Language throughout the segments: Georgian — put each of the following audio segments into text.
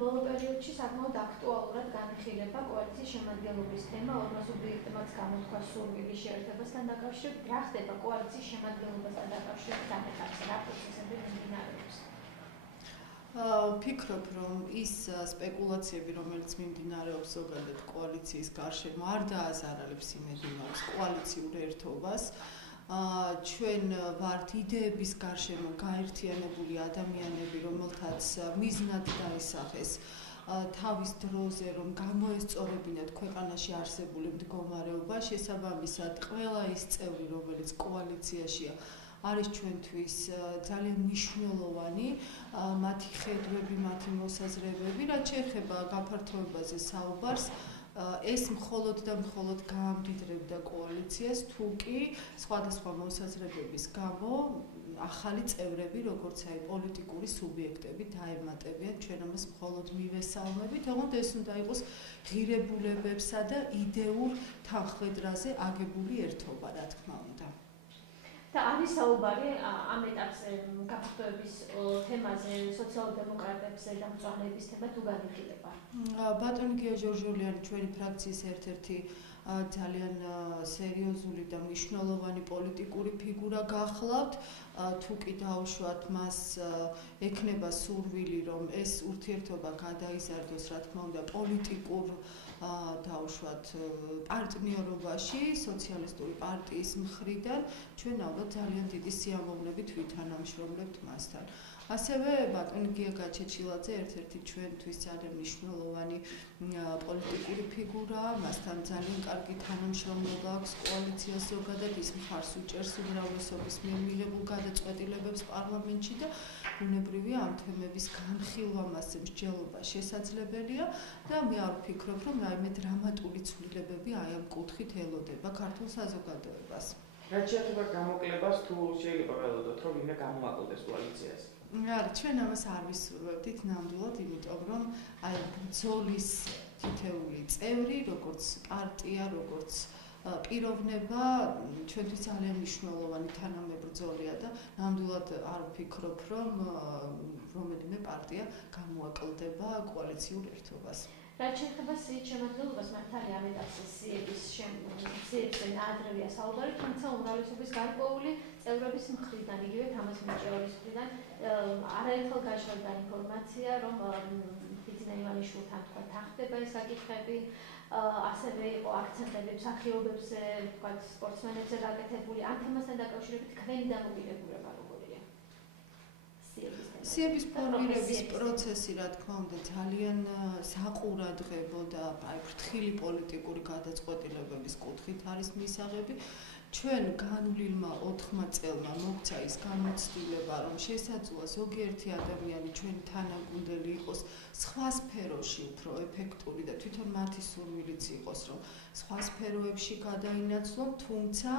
ბოლო პერიოდში საკმაოდ აქტუალურად განიხილება კოალიციის შემადგენლობის თემა, ორმო სუბიექტებმაც გამოთქვა სურვილი შეერთებასთან დაკავშირებით. რა ხდება კოალიციის შემადგენლობასთან დაკავშირებით ამ ეტაპზე, რა პროცესები მიმდინარეობს? ვფიქრობ, რომ ის სპეკულაციები, რომელიც მიმდინარეობს ზოგადად კოალიციის გარშემო, არ დააზარალებს იმედს კოალიციურ ერთობას. ჩვენ ვართ იდეების გარშემო გაერთიანებული ადამიანები, რომელთაც მიზნად დაისახეს თავის დროზე, რომ გამოესწორებინათ ქვეყანაში არსებული მდგომარეობა, შესაბამისად ყველა ის წევრი, რომელიც კოალიციაშია, არის ჩვენთვის ძალიან მნიშვნელოვანი მათი ხედვები, მათი მოსაზრებები, რაც შეეხება გაფართოებაზე საუბარს. ეს მხოლოდ და მხოლოდ გაამდიდრებდა კოალიციას, თუ კი სხვადასხვა მოსაზრებების გამო ახალი წევრები, როგორც აი პოლიტიკური სუბიექტები დაემატებიან, ჩვენ ამას მხოლოდ მივესალმებით, თუმცა ეს უნდა იყოს ღირებულებებსა და იდეურ თანხმედრაზე აგებული ერთობა, რა თქმა უნდა. და არის საუბარი ამ ეტაპზე გაფართოების თემაზე, სოციალ-დემოკრატებზე და მწვანეების თემა თუ განიხილება? ბატონი გია ჟორჟოლიანი ჩვენი ფრაქციის ერთ-ერთი ძალიან სერიოზული და მნიშვნელოვანი პოლიტიკური ფიგურა გახლავთ. თუ კი დაუშვათ მას ექნება სურვილი, რომ ეს ურთიერთობა გადაიზარდოს, რა თქმა უნდა, პოლიტიკურ დაუშვათ პარტნიორობაში, სოციალისტური პარტიის მხრიდან, ჩვენ ალბათ ძალიან დიდი სიამოვნებით ვითანამშრომლებთ მასთან. ასევე ბატონი გია გაჩეჩილაძე ერთ-ერთი ჩვენთვის ძალიან მნიშვნელოვანი პოლიტიკური ფიგურაა, მასთან ძალიან კარგი თანამშრომლობა აქვს კოალიციას ზოგადად, ის მხარს უჭერს უმრავლესობის მიერ მიღებულ გადაწყვეტილებებს პარლამენტში და ბუნებრივია ამ თემების განხილვა მასზე მსჯელობა შესაძლებელია და მე არ ვფიქრობ, რომ რაიმე დრამატული ცვლილებები აი ამ კუთხით ელოდება ქართულ საზოგადოებას. რაც შეეხება გამოკლებას, თუ შეიძლება ველოდოთ, რომ ვინმე გამოაკლდეს კოალიციას? ჩვენ ამას არ ვისურვებდით ნამდვილად, იმიტომ რომ აი ბრძოლის თითეული წევრი, როგორც პარტია, როგორც პიროვნება, ჩვენთვის ძალიან მნიშვნელოვანი თანამებრძოლია და ნამდვილად არ ვფიქრობ, რომ რომელიმე პარტია გამოაკლდება კოალიციურ ერთობას. რაც შეეხება სიით შემადგენლობას, მართალია ამ ეტაპზე სიებზე ნაადრევია საუბარი, თუმცა უმრავლესობის გარკვეული წევრების მხრიდან, იგივე თამაზ მიჭეოლის მხრიდან არაერთხელ გაჟღერდა ინფორმაცია, რომ ბიძინა ივანიშვილთან თქვა თანხდება ეს საკითხები, ასევე იყო აქცენტები მსახიობებზე, თქვა სპორტსმენებზე გაკეთებული. ამ თემასთან დაკავშირებით თქვენი დამოკიდებულება როგორია? სიების ფორმირების პროცესი, რა თქმა უნდა, ძალიან საყურადღებო და აი ფრთხილი პოლიტიკური გადაწყვეტილებების კუთხით არის მისაღები. ჩვენ განვლილმა 4 წელმა მოგვცა ის გამოცდილება, რომ შესაძლოა ზოგიერთი ადამიანი ჩვენი თანაგუნდელი იყოს სხვა სფეროში უფრო ეფექტური და თვითონ მათი სურვილიც იყოს, რომ სხვა სფეროებში გადაინაცვლონ, თუმცა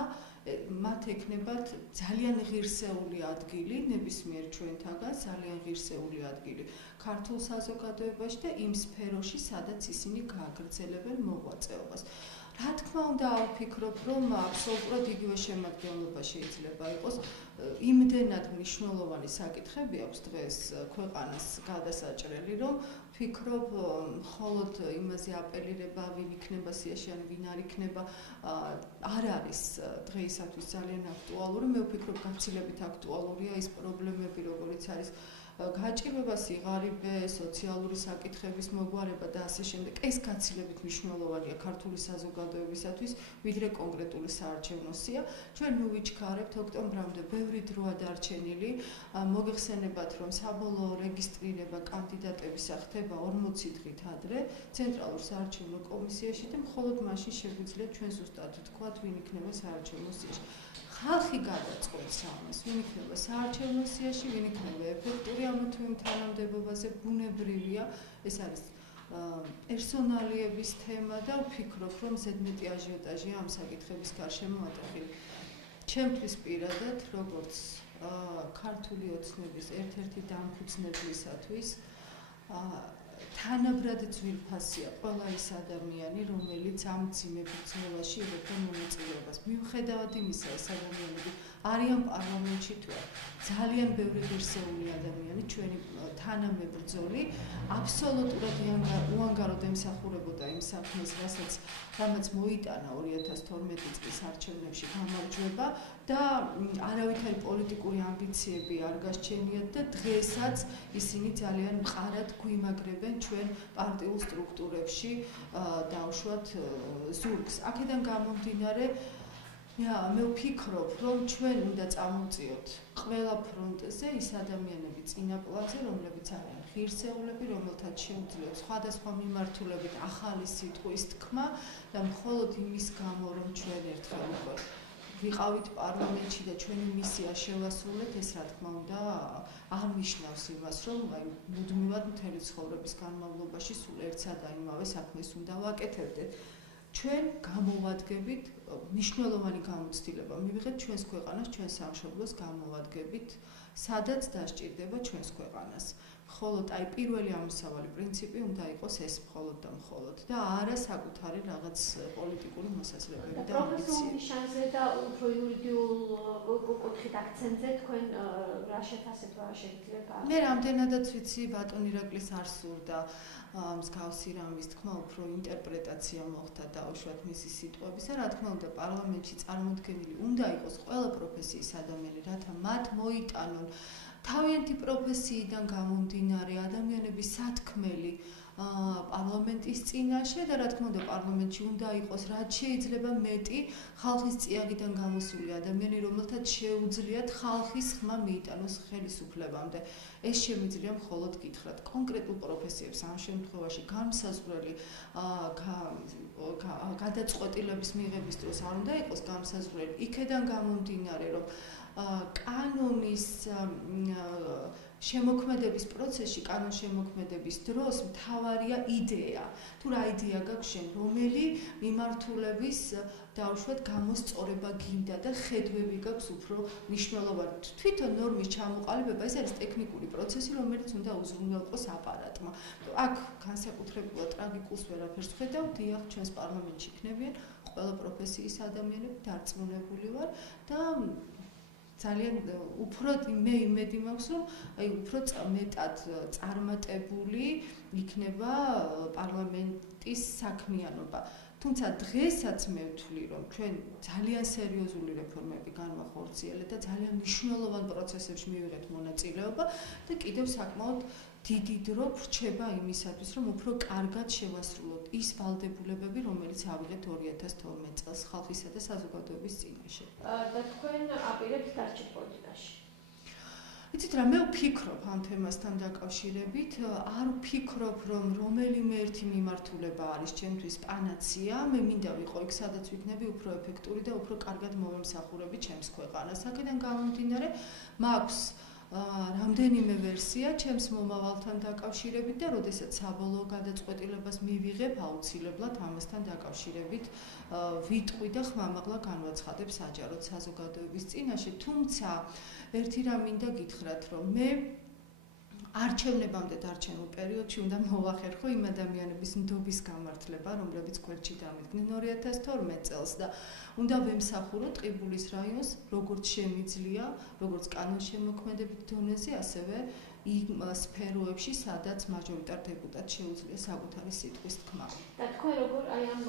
მათ ექნებათ ძალიან ღირსეული ადგილი ნებისმიერ ჩვენთაგან, ძალიან ღირსეული ადგილი ქართულ საზოგადოებაში და იმ სფეროში, სადაც ისინი გააგრძელებენ მოღვაწეობას. რა თქმა უნდა, ვფიქრობ, რომ აბსოლუტურად იგივე შემადგენლობა შეიძლება იყოს. იმდენად მნიშვნელოვანი საკითხები აქვს დღეს ქვეყანას გადასაჭრელი, რომ ვფიქრობ, მხოლოდ იმაზე აპელირება, ვინ იქნება სიაში, ან ვინ არ იქნება, არ არის დღეისათვის ძალიან აქტუალური. მე ვფიქრობ, გაცილებით აქტუალურია ის პრობლემები, როგორიც არის გაჭირვება, სიღარიბე, სოციალური საკითხების მოგვარება და ასე შემდეგ. ეს გაცილებით მნიშვნელოვანია ქართული საზოგადოებისათვის, ვიდრე კონკრეტული საარჩევნო სია. ჩვენ მივიჩქარებთ ოქტომბრამდე ბევრი დროა დარჩენილი. მოგეხსენებათ, რომ საბოლოო რეგისტრირება კანდიდატებისა ხდება 40 დღით ადრე ცენტრალურ საარჩევნო კომისიაში და მხოლოდ მაშინ შეგვიძლია ჩვენ ზუსტად ვთქვათ, ვინ იქნება საარჩევნო სიაში. ხალხი გადაწყვეტს ამას, ვინ იქნება საარჩევნო სიაში, ვინ იქნება ეფექტური ამ თუ იმ თანამდებობაზე, ბუნებრივია, ეს არის პერსონალიების თემა და ვფიქრობ, რომ ზედმეტი აჟიოტაჟია ამ საკითხების გარშემო ატეხილი. ჩემთვის პირადად, როგორც ქართული ოცნების ერთ-ერთი დამფუძნებლისათვის, თანაბრად ძვირფასია ყველა ის ადამიანი, რომელიც ამ ძიმე ბრძოლაში იღებდა მონაწილეობას. მიუხედავად იმისა, ეს ადამიანები არიან პარლამენტში თუ არა. ძალიან ბევრი ღირსეული ადამიანი, ჩვენი თანამებრძოლი, აბსოლუტურად უანგაროდ ემსახურებოდა იმ საქმეს, რამაც მოიტანა 2012 წლის არჩევნებში გამარჯვება და არავითარი პოლიტიკური ამბიციები არ გასჩენიათ და დღესაც ისინი ძალიან მყარად გვიმაგრებენ ჩვენ პარტიულ სტრუქტურებში დავუშვათ ზურგს. აქედან გამომდინარე მე ვფიქრობ, რომ ჩვენ უნდა წამოვწიოთ ყველა ფრონტზე ის ადამიანები წინა პლანზე, რომლებიც არიან ღირსეულები, რომელთაც შეუძლიათ სხვადასხვა მიმართულებით ახალი სიტყვის თქმა და მხოლოდ იმის გამო, რომ ჩვენ ერთხელ უკვე ვიყავით პარლამენტში და ჩვენი მისია შევასრულეთ, ეს რა თქმა უნდა არ ნიშნავს იმას, რომ მუდმივად მთელი ცხოვრების განმავლობაში სულ ერთსა და იმავე საქმეს უნდა ვაკეთებდეთ. ჩვენ გამოვადგებით მნიშვნელოვანი გამოცდილება მივიღეთ ჩვენს ქვეყანას, ჩვენს სამშობლოს გამოვადგებით, სადაც დასჭირდება ჩვენს ქვეყანას. მხოლოდ აი პირველი ამოსავალი პრინციპი უნდა იყოს ეს მხოლოდ და მხოლოდ და არა საკუთარი რაღაც პოლიტიკური მოსაზრებები და პროფესიულ ნიშანზე და უფრო იურიდიულ კუთხით აქცენტზე თქვენ რა შეფასებთ, რა შეიძლება? მე რამდენადაც ვიცი, ბატონ ირაკლის არ სურდა მსგავსი რამის თქმა, უფრო ინტერპრეტაცია მოხდა დაუშვათ მისი სიტყვებისა, რა თქმა უნდა პარლამენტში წარმოდგენილი უნდა იყოს ყველა პროფესიის ადამიანი, რათა მათ მოიტანონ თავიანთი პროფესიიდან გამომდინარე ადამიანების სათქმელი პარლამენტის წინაშე და რა თქმა უნდა პარლამენტში უნდა იყოს რაც შეიძლება მეტი ხალხის წიაღიდან გამოსული ადამიანი, რომელთაც შეუძლიათ ხალხის ხმა მიიტანოს ხელისუფლებამდე. ეს შემიძლია მხოლოდ გითხრათ კონკრეტულ პროფესიებს ამ შემთხვევაში განსაზღვრელი გადაწყვეტილების მიღების დროს არ უნდა იყოს განსაზღვრელი იქედან გამომდინარე, რომ კანონის შემოქმედების პროცესში, კანონ შემოქმედების დროს მთავარია იდეა. თუ რა იდეა გაქვს შენ, რომელი მიმართულების დავუშვათ გამოსწორება გინდა და ხედვები გაქვს უფრო მნიშვნელოვანი. თვითონ ნორმის ჩამოყალიბება ეს არის ტექნიკური პროცესი, რომელიც უნდა უზრუნველყოს აპარატმა. აქ განსაკუთრებულად ტრაგიკულს ვერაფერს ხედავ, დიახ, ჩვენს პარლამენტში იქნებიან ყველა პროფესიის ადამიანები, დარწმუნებული ვარ და ძალიან უფრო მე იმედი მაქვს, რომ აი უფრო მეტად წარმატებული იქნება პარლამენტის საქმიანობა. თუმცა დღესაც მე ვთვლი, რომ ჩვენ ძალიან სერიოზული რეფორმები განვახორციელეთ და ძალიან მნიშვნელოვან პროცესებში მივიღეთ მონაწილეობა და კიდევ საკმაოდ დიდი დრო ვრჩება იმისათვის, რომ უფრო კარგად შევასრულოთ ის ვალდებულებები, რომელიც ავიღეთ 2012 წელს ხალხისა და საზოგადოების წინაშე. და თქვენ აპირებთ დარჩით პოლიტიკაში. იცით რა, მე ვფიქრობ ამ თემასთან დაკავშირებით, არ ვფიქრობ, რომ რომელიმე ერთი მიმართულება არის ჩემთვის პანაცია, მე მინდა ვიყო იქ, სადაც ვიქნები უფრო ეფექტური და უფრო კარგად მოვემსახურები ჩემს ქვეყანას. აქედან გამომდინარე, მაქვს რამდენიმე ვერსია ჩემს მომავალთან დაკავშირებით და როდესაც საბოლოო გადაწყვეტილებას მივიღებ, აუცილებლად ამასთან დაკავშირებით ვიტყვი და ხმამაღლა განვაცხადებ საჯაროდ საზოგადოების წინაშე. თუმცა ერთი რამ მინდა გითხრათ, რომ მე არჩევნებამდე დარჩენილ პერიოდში უნდა მოვახერხო იმ ადამიანების ნდობის გამართლება, რომლებიც გვერდში დამიდგნენ 2012 წელს და უნდა ვემსახურო ტყიბულის რაიონს, როგორც შემიძლია, როგორც კანონშემოქმედებით დონეზე, ასევე იმ სფეროებში, სადაც მაჟორიტარ დეპუტატს შეუძლია საკუთარი სიტყვის თქმა. და თქვენ როგორ აი ამ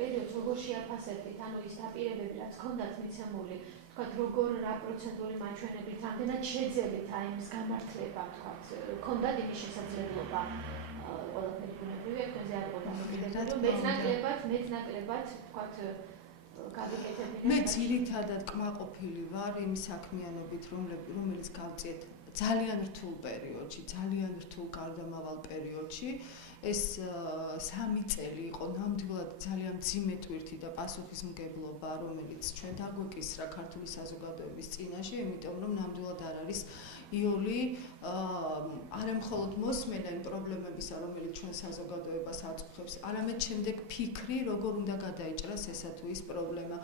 პერიოდს როგორ შეაფასებთ, ანუ ის დაპირებები, რაც ჰქონდათ მიცემული, თქვათ როგორ რა პროცენტული მაჩვენებლით, რამდენად შეძელით აი ამის გამართლება, თქვათ, ჰქონდათ იმის შესაძლებლობა ყველაფერი ბუნებრივი აქტზე არ იყო დამოკიდებული, რომ მეტნაკლებად, თქვათ, გავიკეთებინათ. მე ძირითადად კმაყოფილი ვარ იმ საქმიანობით, რომელიც გავწიეთ ძალიან რთულ პერიოდში, ძალიან რთულ გარდამავალ პერიოდში. ეს 3 წელი იყო ნამდვილად ძალიან მძიმე ტვირთი და პასუხისმგებლობა, რომელიც ჩვენ დაგვეკისრა ქართული საზოგადოების წინაშე, იმიტომ რომ ნამდვილად არ არის იოლი არა მხოლოდ მოსმენა იმ პრობლემებისა, რომელიც ჩვენ საზოგადოებას აწყობს, არამედ შემდეგ ფიქრი, როგორ უნდა გადაიჭრას ესა თუ ის პრობლემა.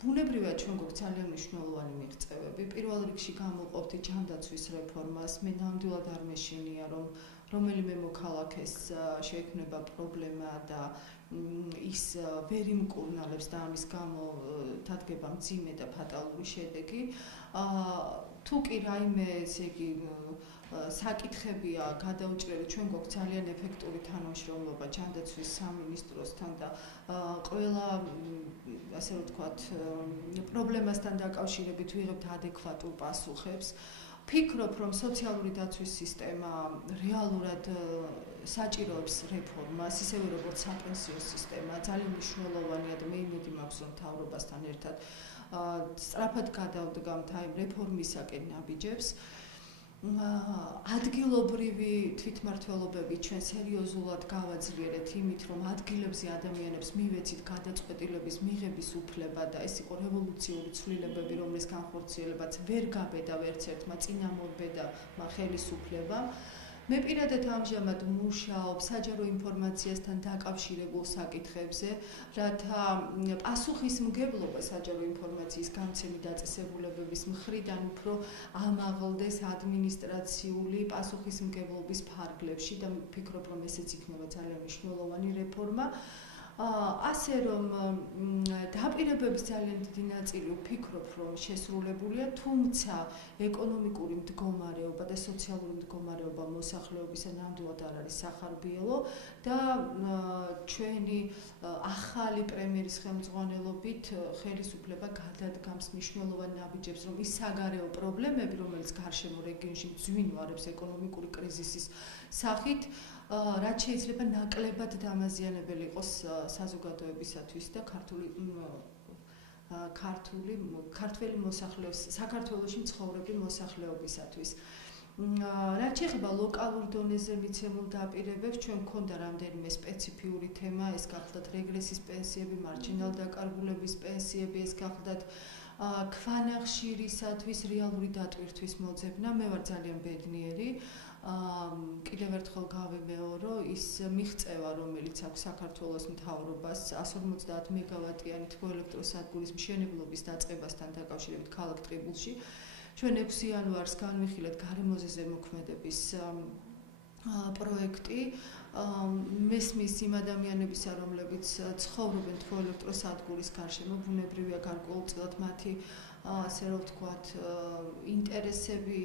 ბუნებრივია ჩვენ გვაქვს ძალიან მნიშვნელოვანი მიღწევები. პირველ რიგში გამოვყოფთ ჯანდაცვის რეფორმას. მე ნამდვილად არ მეშინია, რომ რომელიმე მოქალაქეს შეექმნება პრობლემა და ის ვერ იმკურნალებს და ამის გამო დადგება მძიმე და ფატალური შედეგი. თუ კი რაიმე ესე იგი საკითხებია გადაუჭრელი, ჩვენ გვაქვს ძალიან ეფექტური თანამშრომლობა ჯანდაცვის სამინისტროსთან და ყველა ასე ვთქვათ პრობლემასთან დაკავშირებით ვიღებთ ადეკვატურ პასუხებს. ვფიქრობ, რომ სოციალური დაცვის სისტემა რეალურად საჭიროებს რეფორმას, ისევე როგორც საპენსიო სისტემა, ძალიან მნიშვნელოვანია და მე იმედი მაქვს, რომ მთავრობასთან ერთად სწრაფად გადავდგამთ აი რეფორმისაკენ ნაბიჯებს. ადგილობრივი თვითმმართველობები ჩვენ სერიოზულად გავაძლიერეთ იმით, რომ ადგილებზე ადამიანებს მივეცით გადაწყვეტილების მიღების უფლება და ეს იყო რევოლუციური ცვლილებები, რომლის განხორციელებაც ვერ გაბედა ვერც ერთმა წინამორბედმა ხელისუფლებამ. მე პირადად ამჟამად მუშაობ საჯარო ინფორმაციასთან დაკავშირებულ საკითხებზე, რათა პასუხისმგებლობა საჯარო ინფორმაციის გამცემი დაწესებულებების მხრიდან უფრო ამაღლდეს ადმინისტრაციული პასუხისმგებლობის ფარგლებში და ვფიქრობ, რომ ესეც იქნება ძალიან მნიშვნელოვანი რეფორმა. ასე რომ დაპირებების ძალიან დიდი ნაწილი ვფიქრობ, რომ შესრულებულია, თუმცა ეკონომიკური მდგომარეობა და სოციალური მდგომარეობა მოსახლეობისა ნამდვილად არ არის სახარბიელო და ჩვენი ახალი პრემიერის ხელმძღვანელობით ხელისუფლება გადადგამს მნიშვნელოვან ნაბიჯებს, რომ ის საგარეო პრობლემები, რომელიც გარშემო რეგიონში მძვინვარებს ეკონომიკური კრიზისის სახით, რაც შეიძლება ნაკლებად დამაზიანებელი იყოს საზოგადოებისათვის და ქართველი მოსახლეობის საქართველოში მცხოვრები მოსახლეობისათვის. რაც შეეხება ლოკალურ დონეზე მიცემულ დაპირებებს, ჩვენ გვქონდა რამდენიმე სპეციფიური თემა, ეს გახლდათ რეგრესის პენსიები, მარჯინალ დაკარგულების პენსიები, ეს გახლდათ ქვანახშირისათვის რეალური დატვირთვის მოძებნა. მე ვარ ძალიან ბედნიერი. კიდევ ერთხელ გავიმეორო, ის მიღწევა, რომელიც აქვს საქართველოს მთავრობას 150 მეგავატიანი თბოელექტროსადგურის მშენებლობის დაწყებასთან დაკავშირებით ქალაქ ტყიბულში. ჩვენ 6 იანვარს განვიხილეთ გარემოზე ზემოქმედების პროექტი. მესმის იმ ადამიანებისა, რომლებიც ცხოვრობენ თბოელექტროსადგურის გარშემო, ბუნებრივია გარკვეულწილად მათი ასე რომ ვთქვათ ინტერესები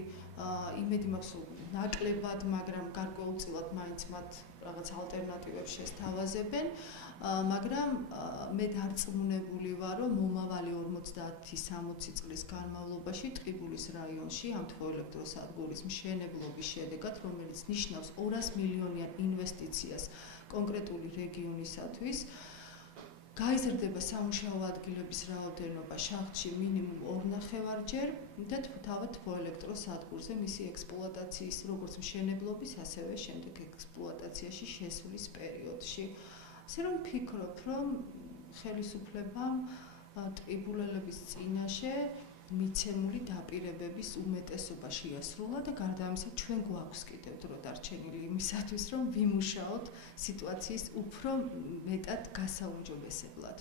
იმედი მაქვს ნაკლებად, მაგრამ გარკვეულწილად მაინც მათ რაღაც ალტერნატივებს შესთავაზებენ, მაგრამ მე დარწმუნებული ვარ, რომ მომავალი 50-60 წლის განმავლობაში ტყიბულის რაიონში ამ თბოელექტროსადგურის მშენებლობის შედეგად, რომელიც ნიშნავს 200 მილიონიან ინვესტიციას კონკრეტული რეგიონისათვის, გაიზრდება სამუშაო ადგილების რაოდენობა შახტში მინიმუმ 2.5-ჯერ და თავად თბოელექტროსადგურზე მისი ექსპლუატაციის როგორც მშენებლობის, ასევე შემდეგ ექსპლუატაციაში შესვლის პერიოდში. ასე რომ ვფიქრობ, რომ ხელისუფლებამ ტყიბულელების წინაშე მიცემული დაპირებების უმეტესობა შეასრულა და გარდა ამისა ჩვენ გვაქვს კიდევ დრო დარჩენილი იმისათვის, რომ ვიმუშაოთ სიტუაციის უფრო მეტად გასაუმჯობესებლად.